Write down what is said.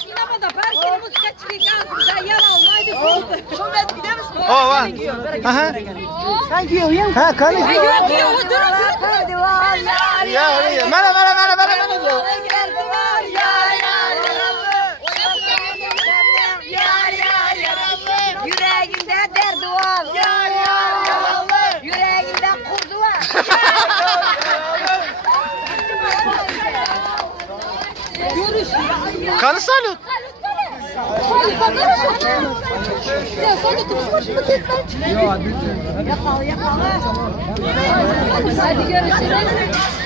Sinemada belki müzik çıkacağız. Sen yalan haydi buldu. Şöyle gider misin? O var. Aha. Sanki yok ya. Ha kanı. Yok yok otur. Hadi var ya. Ya mala. Geldi var ya ya. Yüreğinde derdi var. Yüreğinde kurdu var. Görüş. Kanı salut. Yapalım. Hadi görüşürüz.